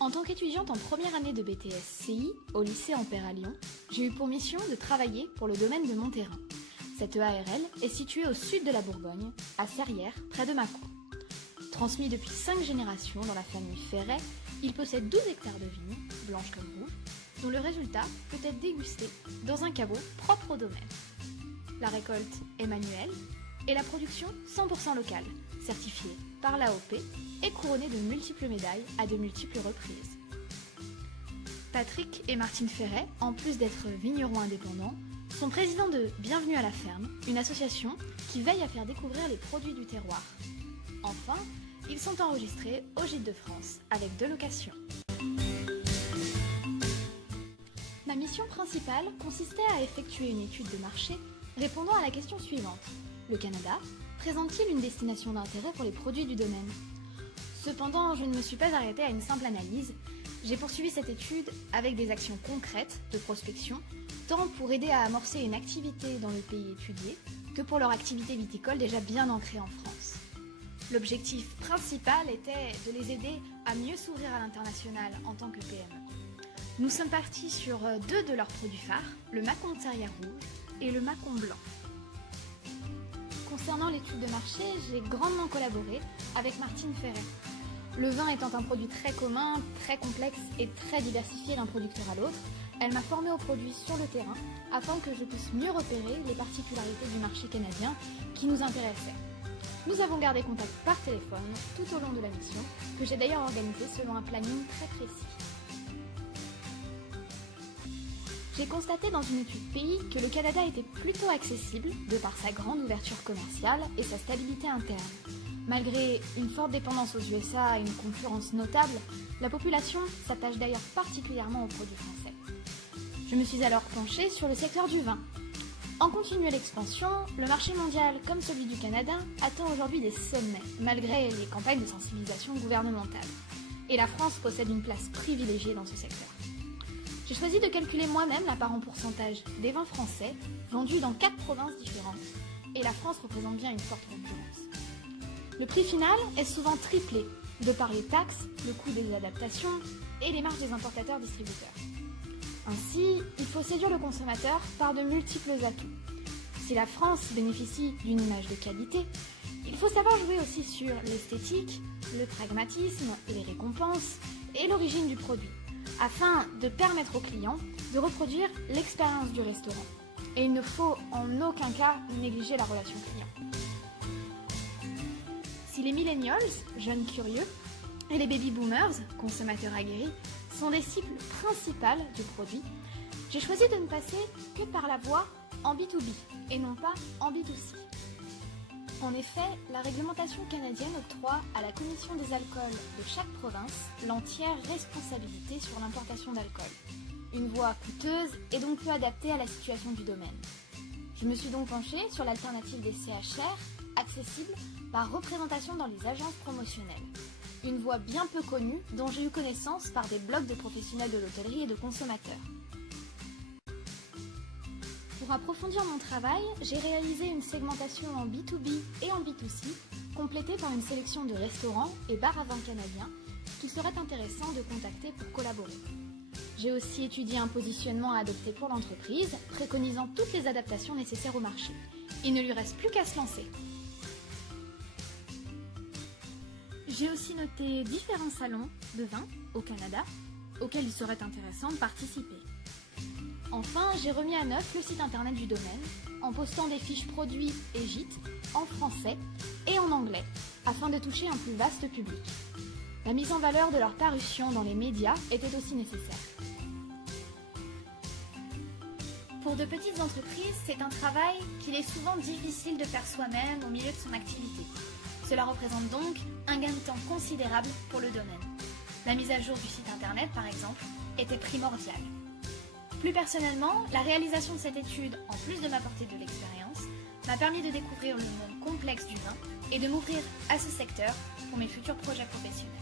En tant qu'étudiante en première année de BTS CI au lycée Ampère à Lyon, j'ai eu pour mission de travailler pour le domaine de Monterrain. Cette EARL est située au sud de la Bourgogne, à Serrières, près de Mâcon. Transmis depuis 5 générations dans la famille Ferret, il possède 12 hectares de vignes, blanches comme rouges, dont le résultat peut être dégusté dans un caveau propre au domaine. La récolte est manuelle et la production 100% locale, certifiée par l'AOP et couronnée de multiples médailles à de multiples reprises. Patrick et Martine Ferret, en plus d'être vignerons indépendants, sont présidents de Bienvenue à la ferme, une association qui veille à faire découvrir les produits du terroir. Enfin, ils sont enregistrés au Gîte de France avec 2 locations. Ma mission principale consistait à effectuer une étude de marché répondant à la question suivante. Le Canada présente-t-il une destination d'intérêt pour les produits du domaine ? Cependant, je ne me suis pas arrêtée à une simple analyse. J'ai poursuivi cette étude avec des actions concrètes de prospection, tant pour aider à amorcer une activité dans le pays étudié, que pour leur activité viticole déjà bien ancrée en France. L'objectif principal était de les aider à mieux s'ouvrir à l'international en tant que PME. Nous sommes partis sur 2 de leurs produits phares, le Mâcon de Serrières rouge et le Mâcon blanc. Concernant l'étude de marché, j'ai grandement collaboré avec Martine Ferret. Le vin étant un produit très commun, très complexe et très diversifié d'un producteur à l'autre, elle m'a formée aux produits sur le terrain afin que je puisse mieux repérer les particularités du marché canadien qui nous intéressaient. Nous avons gardé contact par téléphone tout au long de la mission, que j'ai d'ailleurs organisée selon un planning très précis. J'ai constaté dans une étude pays que le Canada était plutôt accessible de par sa grande ouverture commerciale et sa stabilité interne. Malgré une forte dépendance aux USA et une concurrence notable, la population s'attache d'ailleurs particulièrement aux produits français. Je me suis alors penchée sur le secteur du vin. En continuelle expansion, le marché mondial comme celui du Canada atteint aujourd'hui des sommets, malgré les campagnes de sensibilisation gouvernementale. Et la France possède une place privilégiée dans ce secteur. J'ai choisi de calculer moi-même la part en pourcentage des vins français vendus dans 4 provinces différentes, et la France représente bien une forte concurrence. Le prix final est souvent triplé, de par les taxes, le coût des adaptations et les marges des importateurs-distributeurs. Ainsi, il faut séduire le consommateur par de multiples atouts. Si la France bénéficie d'une image de qualité, il faut savoir jouer aussi sur l'esthétique, le pragmatisme, les récompenses et l'origine du produit, afin de permettre aux clients de reproduire l'expérience du restaurant. Et il ne faut en aucun cas négliger la relation client. Si les millennials, jeunes curieux, et les baby boomers, consommateurs aguerris, sont des cibles principales du produit, j'ai choisi de ne passer que par la voie en B2B et non pas en B2C. En effet, la réglementation canadienne octroie à la Commission des alcools de chaque province l'entière responsabilité sur l'importation d'alcool. Une voie coûteuse et donc peu adaptée à la situation du domaine. Je me suis donc penchée sur l'alternative des CHR, accessible par représentation dans les agences promotionnelles. Une voie bien peu connue dont j'ai eu connaissance par des blogs de professionnels de l'hôtellerie et de consommateurs. Pour approfondir mon travail, j'ai réalisé une segmentation en B2B et en B2C, complétée par une sélection de restaurants et bars à vin canadiens qu'il serait intéressant de contacter pour collaborer. J'ai aussi étudié un positionnement à adopter pour l'entreprise, préconisant toutes les adaptations nécessaires au marché. Il ne lui reste plus qu'à se lancer. J'ai aussi noté différents salons de vin au Canada, auxquels il serait intéressant de participer. Enfin, j'ai remis à neuf le site internet du domaine, en postant des fiches produits et gîtes en français et en anglais, afin de toucher un plus vaste public. La mise en valeur de leur parution dans les médias était aussi nécessaire. Pour de petites entreprises, c'est un travail qu'il est souvent difficile de faire soi-même au milieu de son activité. Cela représente donc un gain de temps considérable pour le domaine. La mise à jour du site internet, par exemple, était primordiale. Plus personnellement, la réalisation de cette étude, en plus de m'apporter de l'expérience, m'a permis de découvrir le monde complexe du vin et de m'ouvrir à ce secteur pour mes futurs projets professionnels.